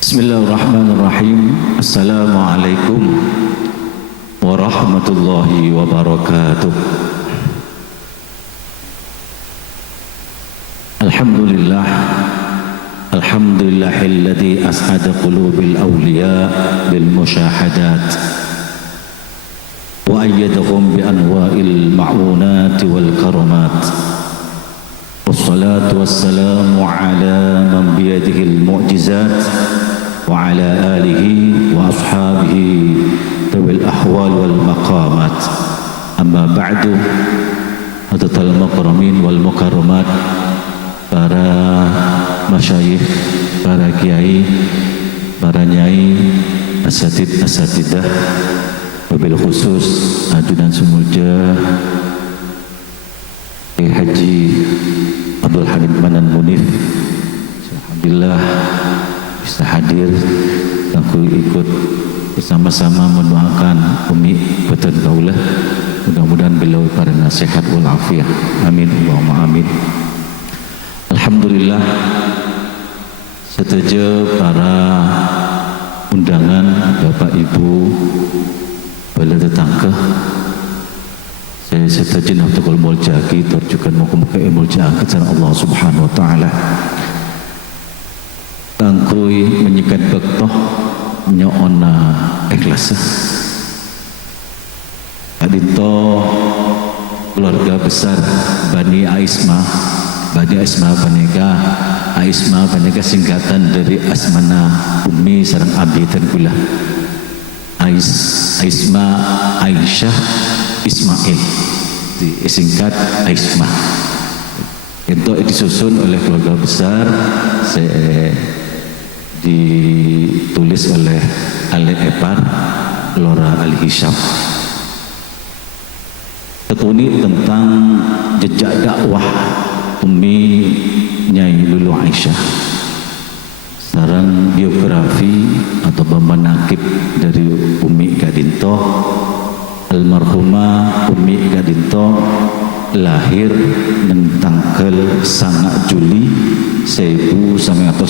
Bismillahirrahmanirrahim. Assalamualaikum warahmatullahi wabarakatuh. Alhamdulillah, alhamdulillahilladzi as'ada qulubil awliya bil musyahadat wa ayyadahum bi anwa'il ma'unat wal karamat. Wassalatu wassalamu ala man biyadihil mu'jizat wa ala alihi wa ashabihi tawil ahwal wal maqamat. Amma ba'du, hadatal mukarramin wal mukarramat, para masyayikh, para kiai, para nyai, asatidah, wabil khusus ajudan semulja Haji Abdul Hamid Manan Munif. Alhamdulillah bisa hadir dan ikut bersama-sama mendoakan Umi Betul Kaulah. Mudah-mudahan beliau pada nasihat wal afiyah. Amin Allahumma amin. Alhamdulillah, setuju para undangan Bapak Ibu bala tetangga. Saya setuju naftukul muljaki terjukan muka-muka muljaki kepada Allah Subhanahu wa taala. Tangkui menyikat bektoh nyoona ikhlas. Adito keluarga besar Bani Aisma Baneka singkatan dari Asmana Umi sareng Abi dan Kula. Aisma Aisyah Ismail disingkat Aisma. Itu disusun oleh keluarga besar, ditulis oleh Ale Epar Lora Al-Hisham. Tekuni tentang jejak dakwah Umi Nyai Lulu Aisyah, sarang biografi atau manaqib dari Umi Gadinto. Almarhumah Umi Gadinto lahir dan tanggal 9 Juli 1945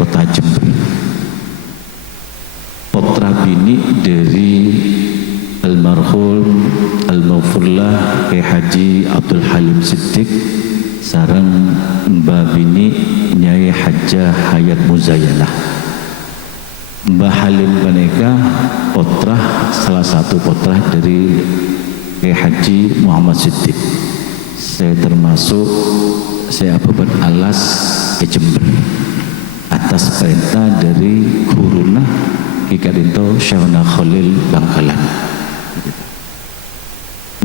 kota Jember. Putra bini dari almarhum Al-Maghfurlah Haji Abdul Halim Siddiq sareng mbah bini Nyai Hajjah Hayat Muzayanah. Mbah Halim Baneka salah satu putra dari Haji Muhammad Siddiq. Saya termasuk beban alas Jember atas perintah dari guruna Ki Gadinto Syahna Khalil Bangkalan.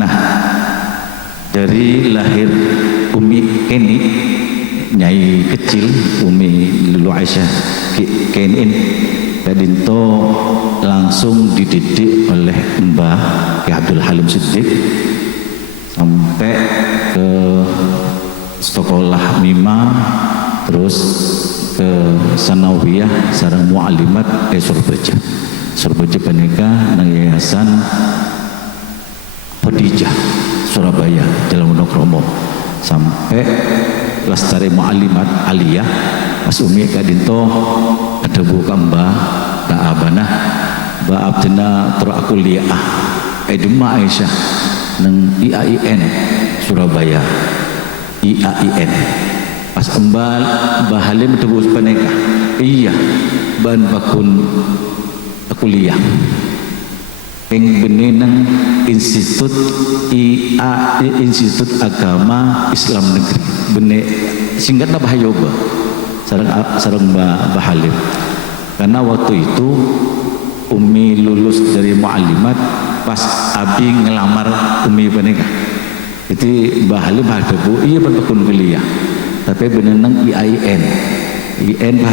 Nah, dari lahir Umi Keni, Nyai kecil Umi Lulu Aisyah Kenin Gadinto langsung dididik oleh Mbah Ki Abdul Halim Siddiq sampai ke sekolah Mima, terus ke Sanawiyah sareng Mu'alimat Surbaja Baneka nang Yayasan Khadijah Surabaya Jalan Wonokromo sampai Lestari Mu'alimat Aliyah. Mas Umi Gadinto ada buka Mbah Abana Mbah Abdina Terakuliah Eduma Aisyah neng IAIN Surabaya IAIN. Pas Mbah Halim tebus peneka iya ban bakun kuliah yang benenang Institut Institut Agama Islam Negeri bene singkatnya Bahayoba sareng Mbah Halim. Karena waktu itu Umi lulus dari Mu'alimat pas Abi ngelamar Umi Baneka. Jadi Mbah Halim ada bu iya bentukun kuliah tapi benenang IAIN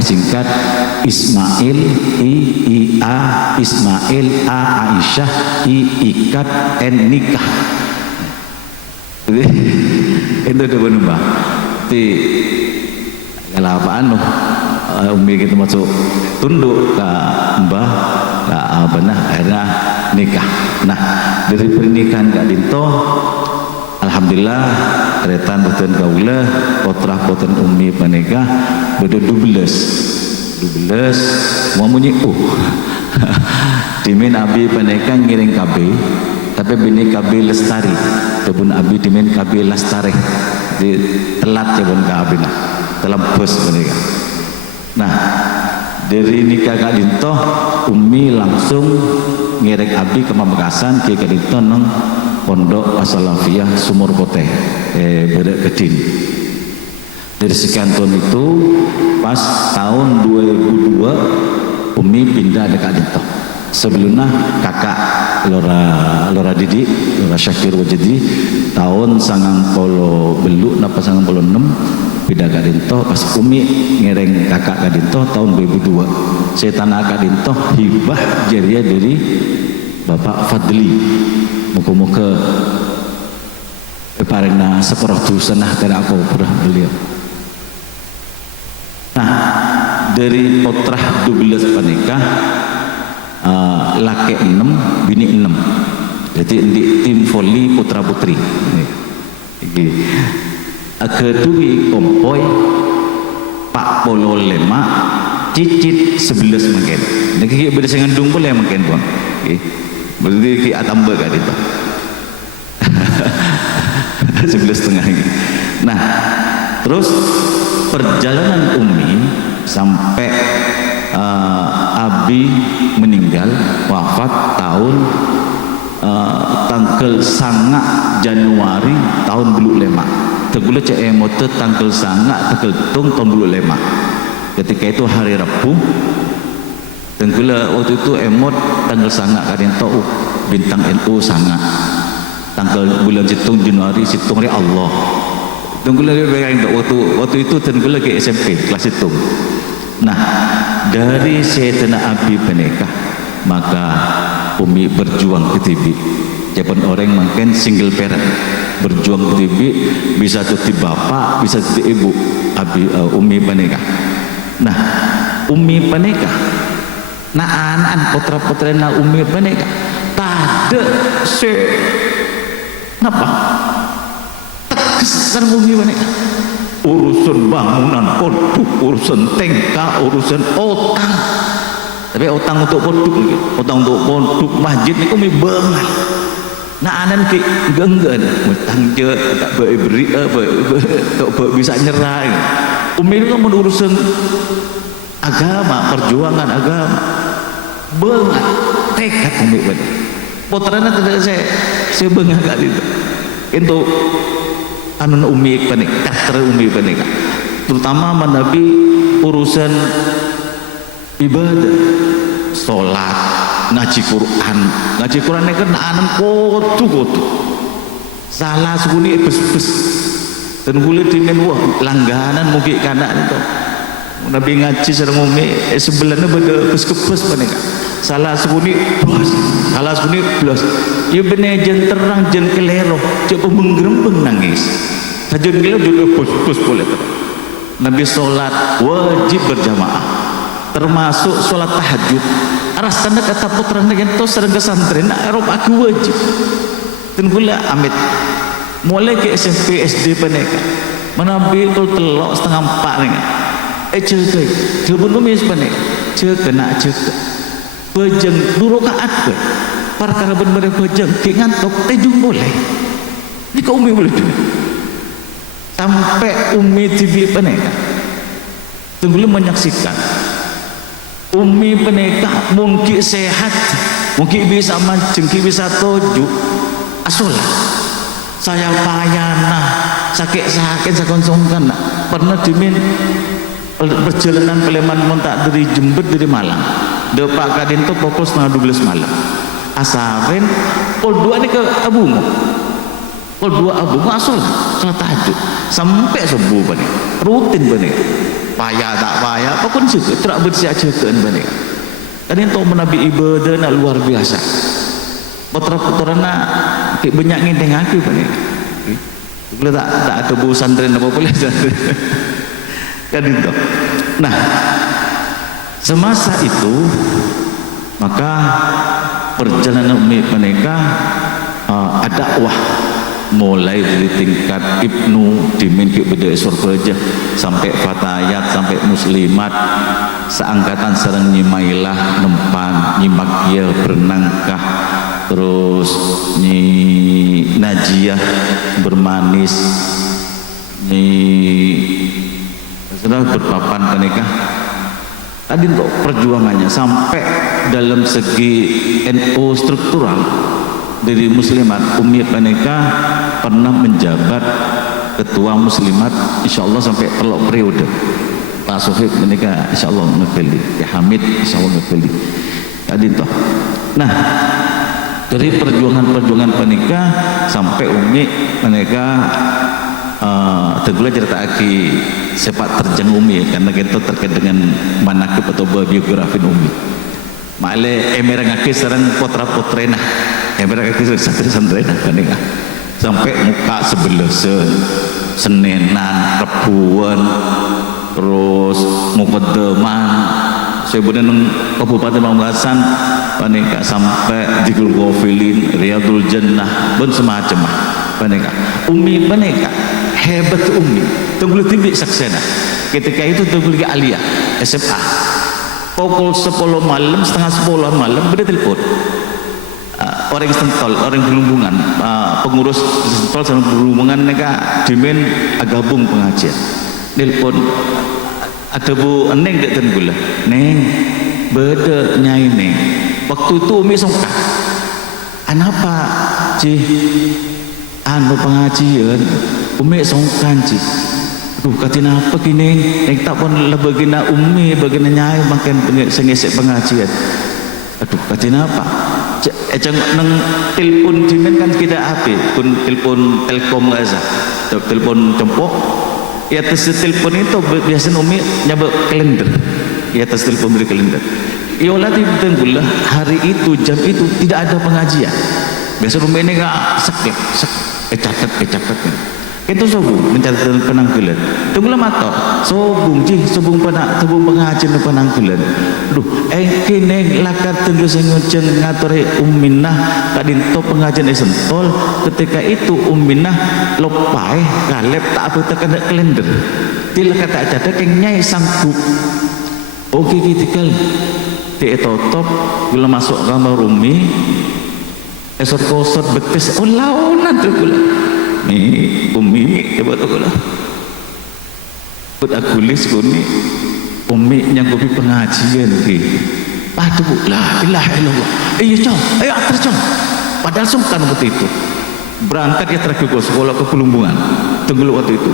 singkat Ismail IA Ismail A Aisyah Ikat N nikah. Jadi itu udah bener Mbah. Jadi kalau apaan loh Umi kita masuk tunduk ke Mbah ke Abanah akhirnya nikah. Nah dari pernikahan Kak Dinto alhamdulillah keretan betul kaula potrah poten Umi Baneka beda 12 12 mau bunyi dimin abi paneka ngiring KB tapi bini KB lestari tebun abi dimin KB lestari di telat ya bun KB nah telah bus paneka. Nah dari nikah Kak Dinto Umi langsung ngiring abi ke Pamekasan ke Kak Dinto nang Pondok As-Salafiyah Sumur Kote Bedek Kedin. Dari sekian tahun itu pas tahun 2002 Umi pindah dekat Dinto. Sebelumnya kakak Lora Didi Lora Syakir Wajidi tahun 90 beluk napa 96 pindah ke Dinto. Pas Umi ngereng kakak ke Dinto tahun 2002 saya tanah ke Dinto hibah jariah dari Bapak Fadli muka-muka parena separuh tu senah tidak aku pernah beliau. Nah dari potrah 12 panikah laki 6 bini 6 jadi di tim voli putra putri kedua kompoi Pak Polo Lema cicit 11 mungkin ini beda dengan dung boleh mungkin bang berarti kita tambah kan itu 11,5 ini. Nah terus perjalanan Umi sampai Abi meninggal wafat tahun tanggal sangat Januari tahun bulu lema tegula cek emote tanggal sangat tegel tung tahun bulu lema ketika itu hari Rabu tenggula waktu itu emot tanggal sangat kalian tahu bintang NU sangat tanggal bulan situng Januari situng hari Allah tenggula waktu itu tenggula ke SMP kelas situng. Nah dari Sayyidina Abi menikah maka Umi berjuang ke TV Japan orang mungkin single parent berjuang ke TV bisa jadi bapak bisa jadi ibu Umi menikah. Nah Umi menikah nah anak putra-putra na Umi menikah tak ada kenapa kesan Umi menikah urusan bangunan pondok, urusan tengka, urusan otang. Tapi otang untuk pondok lagi, otang untuk pondok masjid ni kami banget. Nah anan ki genggan, utang je tak beri tak bisa nyerah. Umi itu kan urusan agama, perjuangan agama, banget. Tekad Umi banget. Putranya tidak saya bangga kali itu. Itu anu Umi panik, karakter Umi panik. Terutama menabi urusan ibadah, sholat, ngaji Quran ini kan anem kotu. Salah sekuni bes dan kulit dimen wah langganan mungkin kanak itu. Nabi ngaji sareng Umi sebelahnya beda bes panik. Salah sekuni bos, salah sekuni blos. Ya bener jen terang jen kelero, coba menggerembeng nangis. Sajen kelero juga bos boleh. Nabi sholat wajib berjamaah, termasuk sholat tahajud. Rasanya kata putra itu sering kesantren, nak Eropa aku wajib. Dan pula amit, mulai ke SMP SD peneka, menabi kalau telok setengah 4 ni. Cekak, telepon numis panik, cekak nak cekak. Bejeng dulu kaat ke, perkara benar bejeng, ngantuk, tejung boleh. Ini kau Umi boleh tu. Sampai Umi TV peneka, tunggu menyaksikan. Umi peneka mungkin sehat, mungkin bisa mancing, mungkin bisa tuju. Asolah, saya payah nah, sakit saya konsumkan nak. Pernah dimin perjalanan Peleman montak dari Jember dari Malang. Depak Kadin tu pukul 11:30 malam. Asarin, pukul 2 ni ke Abungo. Pukul 2 Abungo asolah, salat tahajud sampai subuh bani. Rutin bani. Payah tak payah, apapun juga terak bersiap cekan bani. Kadin tu menabi ibadah nak luar biasa. Putra-putra nak banyak nginteng aku bani. Boleh tak ada bau santren apa boleh santren. Kadin tu. Nah, semasa itu maka perjalanan Umi menikah dakwah mulai dari tingkat ibnu dimin ke beda surga sampai fatayat sampai muslimat seangkatan sareng nyimailah nempan nyimakia bernangkah terus nyi najiah bermanis nyi sudah berpapan kenikah tadi untuk perjuangannya sampai dalam segi NU struktural dari muslimat Umi Paneka pernah menjabat ketua muslimat insyaallah sampai telok periode. Pak Sofik menikah insyaallah ngepeli ya Hamid insyaallah ngepeli tadi toh. Nah dari perjuangan Paneka sampai Umi Paneka tegula cerita aki sepak terjang Umi karena kita terkait dengan manakib atau biografi Umi male emerang aki sareng potra-potrena emerang aki santri-santrena Paneka sampai muka sebelah senenan rebuan terus mukaddaman sebenarnya Kabupaten Pamekasan Paneka sampai Dzikrul Ghafilin Riyadul Jannah dan semacam Paneka Umi Paneka hebat Umi tunggul timbik saksena ketika itu tunggul ke Alia SMA pukul 10 malam setengah 10 malam beda telepon orang Sentol, orang Gelunggungan pengurus Sentol sama Gelunggungan mereka dimen agabung pengajian telepon ada Bu Neng dek tenggula Neng beda nyai Neng waktu itu Umi songkah anapa cih anu pengajian Umi songkan cih aduh katina apa kini Neng tak pun lah bagina Umi bagina nyai makin sengesek pengajian aduh katina apa ejang neng telepon dimen kan kita api pun telepon telkom aja telepon cempok ya atas telepon itu biasanya Umi nyabak kalender ya atas telepon dari kalender yolah tenggula hari itu jam itu tidak ada pengajian biasa Umi ini nggak sakit catat itu sobung mencatat penanggulan tunggulah matok sobung pengajian penanggulan duh kene lakar tunggu sengucen ngatore Uminah kadinto pengajian Sentol ketika itu Uminah lopai kalep tak apa tekan kalender til kata ada kengnya sanggup oke kitikal di etotop gula masuk kamar Umi esot kosot betes oh launan tuh gula nih Umi coba tuh gula buat akulis kuni Umi nyanggupi pengajian ki padu lah ilaha illallah iya cong ayo atur cong padahal sungkan waktu itu berangkat ya terakhir ke sekolah ke Pelumpungan tunggu waktu itu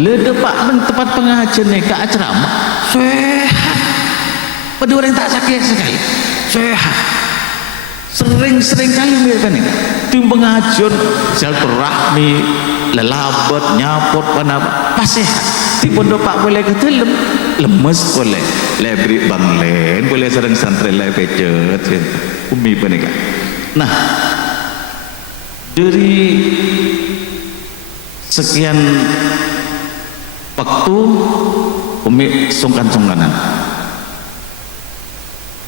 lede pak tempat pengajian nih ke asrama sehat pada orang tak sakit sekali sehat sering kali mirip nih tim pengajian silaturahmi lelabat nyapot panapa pas sehat di pondok pak boleh ketelem lemes boleh lebri banglen boleh sering santri lepecet Umi panika nah dari sekian waktu Umi songkan-songkanan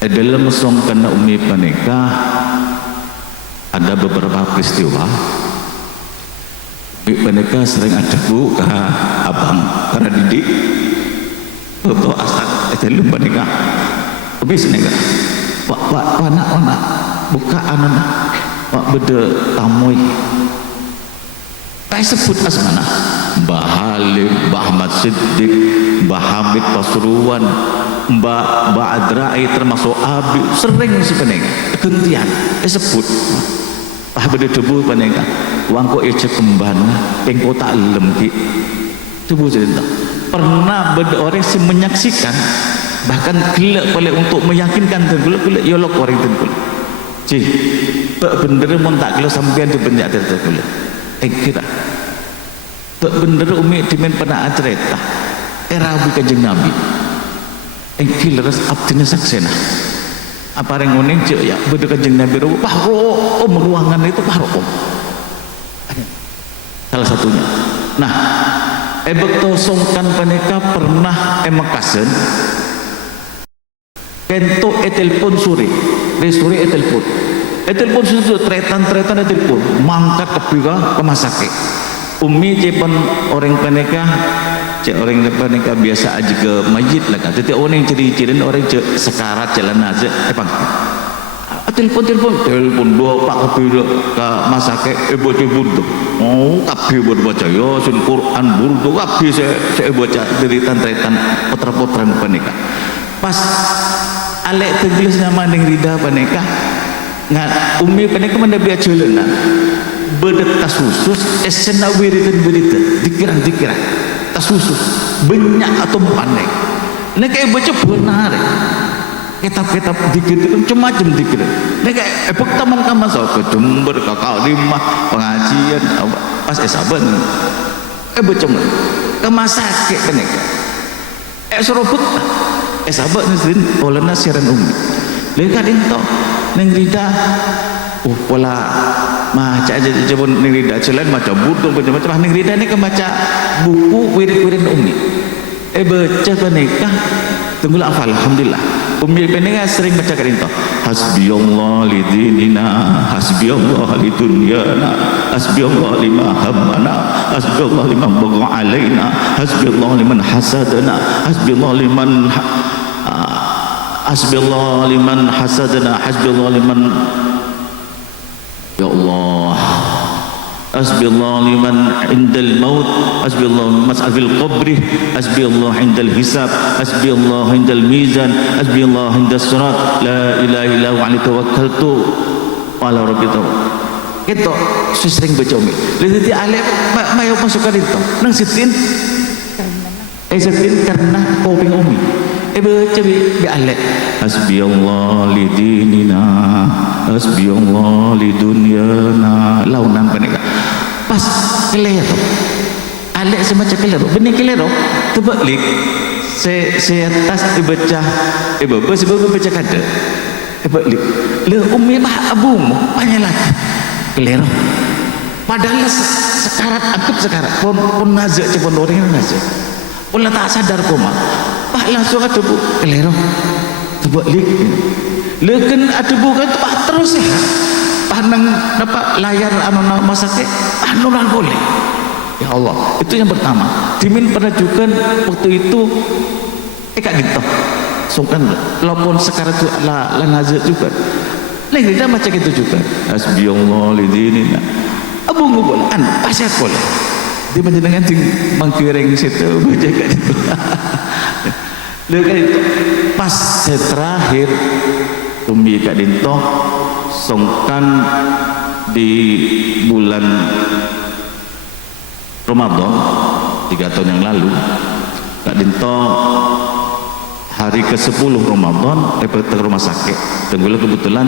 dalam songkan Umi panika ada beberapa peristiwa Umi panika sering ada bu ke abang karena didik foto asal itu lumba nikah habis nikah pak anak buka anak pak beda tamoy tak sebut asmana Mbah Halim Mbah Ahmad Siddiq Mbah Hamid Pasuruan Mbak Adrai termasuk Abi sering sebenarnya gantian sebut ah beda debu panenga wangko ece kembana pengko tak lemki debu cerita pernah beda orang yang menyaksikan bahkan gila boleh untuk meyakinkan tergula yolok orang tergula cih tak bener mon tak gila sampean di penjat tergula kira tak bener Umi dimen pernah cerita Rabi Kanjeng Nabi engkil ras abdina saksena apa yang nguning cek ya beda Kanjeng Nabi pahro ruangan itu pahro salah satunya nah bekto songkan paneka pernah emakasen kento telepon sore dari sore telepon telepon susu tretan telepon mangkat ke masake. Umi cepon orang peneka cek orang peneka biasa aja ke masjid lah kan. Tetapi orang yang ciri-ciri orang cek sekarat jalan aja pang. Telepon dua pak kabeh ke masake baca burdu. Oh kabeh baca yo sun Quran burdu kabeh saya baca dari tretan potra-potran peneka. Pas alek tegelis nama ning rida peneka ngat umi peneka mana biar celana bedet tas khusus esena wiridan dikira tas khusus banyak atau panek nek kayak baca benar kitab-kitab dikir itu macam-macam dikir nek kayak epok taman kamar so ke Jember kakak lima pengajian pas saban baca mana ke masake peneka serobot sahabat nisrin olehna siaran umi leka dinto neng rida pola maca aja coba neng rida selain maca butuh macam-macam neng rida ni kan baca buku wirid-wirid umi baca peneka tunggulah hafal alhamdulillah umi peneka sering baca dinto hasbiyallah li dinina hasbiyallah li dunyana hasbiyallah lima hammana hasbiyallah liman bagha alaina hasbiyallah liman hasadana hasbiyallah liman hasbiyallah liman hasadana hasbiyallah liman ya Allah hasbiyallah liman indal maut hasbiyallah mas'al fil qabri hasbiyallah indal hisab hasbiyallah indal mizan hasbiyallah indas surat la ilaha illa huwa alaihi tawakkaltu ala rabbi tawakkal itu sering baca umi jadi alif mayo masukkan itu nang sitin sitin karena koping umi baca bi alif hasbiyallah li dinina hasbiyallah li dunyana launan peneka pas kelero alif semacam kelero benih kelero terbalik saya tas dibaca sebab baca kada balik le umi bah abung banyak lagi kelero padahal sekarat akut sekarat pun nazak cepon orang yang nazak pun tak sadar koma pak langsung ada bu kelero terbalik lekan ada bukan pak terus ya panang dapat layar anu masake anu boleh ya Allah itu yang pertama dimin pernah juga waktu itu kak gitu sungkan lopon sekarang itu la nazar juga lagi kita baca gitu juga hasbiyallah li dinina abu ngubul pasir boleh dia menjenengan ting mangkireng situ baca kat itu lagi itu pas terakhir umi kak dinto sungkan di bulan Ramadan 3 tahun yang lalu kak dinto hari ke-10 Ramadan ke rumah sakit tunggulah kebetulan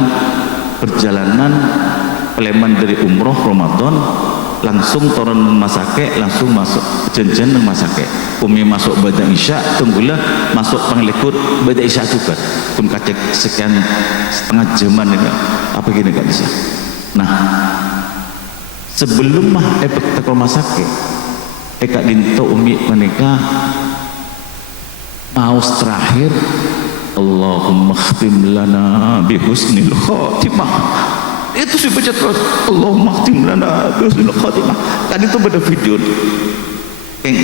perjalanan Peleman dari umroh Ramadan langsung turun rumah sakit langsung masuk jenjen rumah sakit umi masuk baca isya tunggulah masuk pengelekut baca isya juga pun kacek sekian setengah jaman ini apa gini gak bisa nah sebelum mah ke rumah sakit kak dinto umi menikah maus terakhir Allahumma khtim lana bihusnil khatimah itu sih baca terus Allahumma khtim lana bihusnil khatimah tadi itu pada video yang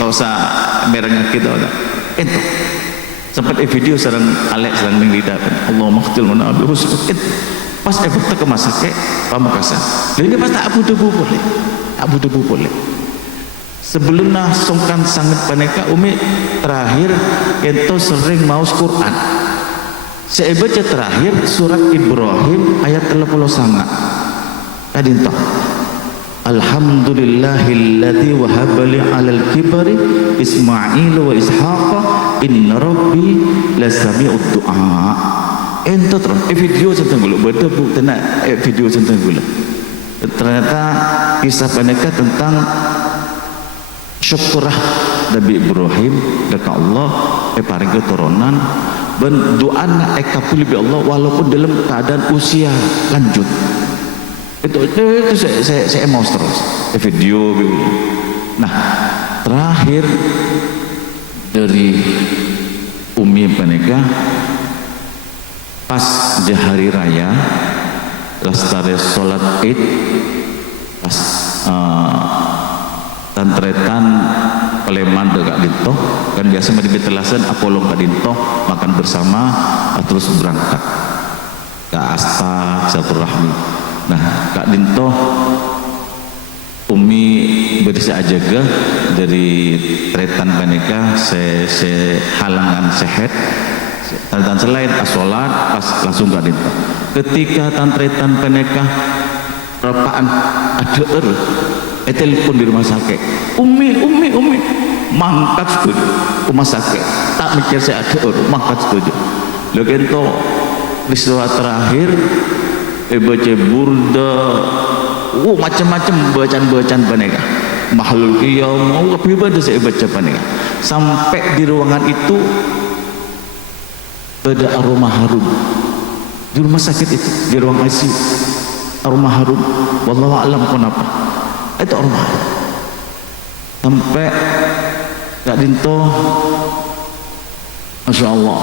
kalau saya merengah kita itu sempat video serang Alex serang mengridakan Allahumma khtim lana bihusnil khatimah pas efeknya ke masake pamakasan ini pas tak abu debu boleh sebelum sungkan sangat paneka umi terakhir itu sering maus Quran saya baca terakhir surat Ibrahim ayat 30 sangat tadi entah alhamdulillahilladzi wahabali alal kibari Ismail wa Ishaqa inna rabbi lasami'ud du'a ento terus video tentang gula betul bukan video tentang gula ternyata kisah paneka tentang syukurah Nabi Ibrahim dekat Allah paring keturunan dan doa kapul bi Allah walaupun dalam keadaan usia lanjut itu saya mau terus video nah terakhir dari umi peneka pas di hari raya lastare salat Id pas tantretan Paleman dekat dinto kan biasa di Betelasan apolong ke dinto makan bersama terus berangkat ke Asta silaturahmi. Nah kak dinto Umi bersih aja ke dari tretan paneka se halangan sehat tantretan selain asolat pas langsung ke dinto ketika tantretan paneka rapaan ada telepon di rumah sakit, umi mangkat setuju rumah sakit tak mikir saya ada orang mangkat setuju lo kento peristiwa terakhir baca burda macam-macam bacaan paneka makhluk iya mau lebih pada saya baca paneka sampai di ruangan itu ada aroma harum di rumah sakit itu di ruang ICU aroma harum wallahu alam kenapa itu aroma sampai Kak Dinto Masya Allah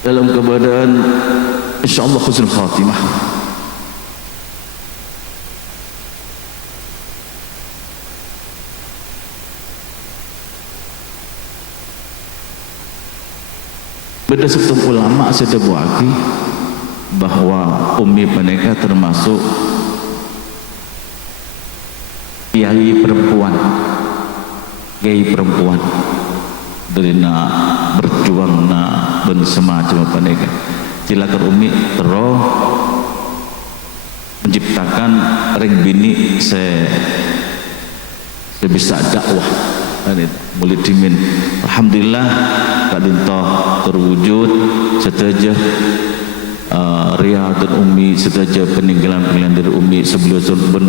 dalam keadaan Insya Allah husnul khatimah. Berdasarkan ulama sudah buaki bahwa umi peneka termasuk kiai perempuan dari berjuang dan semacam apa nega silakan umi terus menciptakan ring bini bisa dakwah mulai dimin alhamdulillah Kak Dinto terwujud setelah Ria dan Umi sedaja peninggalan dari Umi sebelum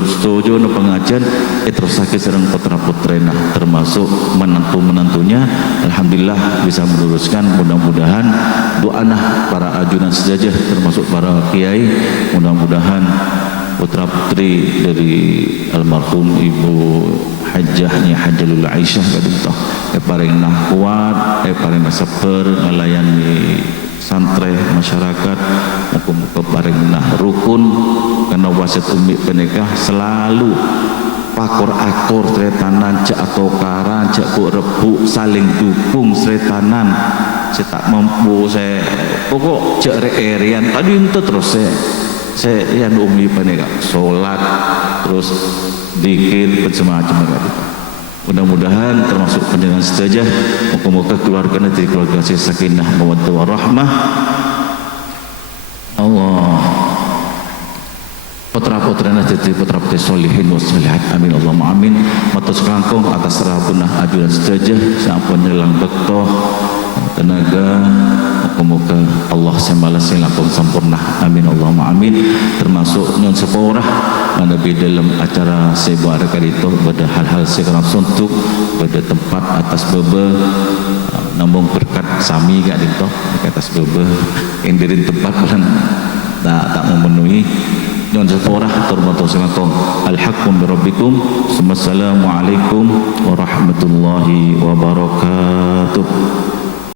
setuju no pengajian terus sakit serang putra putrena termasuk menantunya alhamdulillah bisa meluruskan mudah-mudahan doa para ajunan sedaja termasuk para kiai mudah-mudahan putra putri dari almarhum Ibu Hajahnya Hajalul Aisyah kadang paling kuat paling sabar melayani santri masyarakat muka-muka bareng rukun karena wasit umi penikah selalu pakor-akor seretanan cak atau karan cak ku rebu saling dukung seretanan saya tak mampu saya pokok cak re-erian tadi itu terus saya yang umi penikah sholat terus dikir semacam gitu. Mudah-mudahan termasuk penjenengan sedaja muka-muka keluarga dari keluarga sakinah mawaddah warahmah Allah putra-putrana jadi putra-putri solihin wa solihat amin Allahumma amin matus kangkung atas rabunah ajudan sedaja sampun nyelang bektoh tenaga muka-muka Allah sembalas langkung sempurna amin Allahumma amin termasuk non seporah mana di dalam acara sebuah rekan itu pada hal-hal sekarang suntuk pada tempat atas bebe namun berkat sami gak dinto atas bebe yang dari tempat kan tak memenuhi non seporah termasuk selakum alhaqqum birabbikum assalamualaikum warahmatullahi wabarakatuh.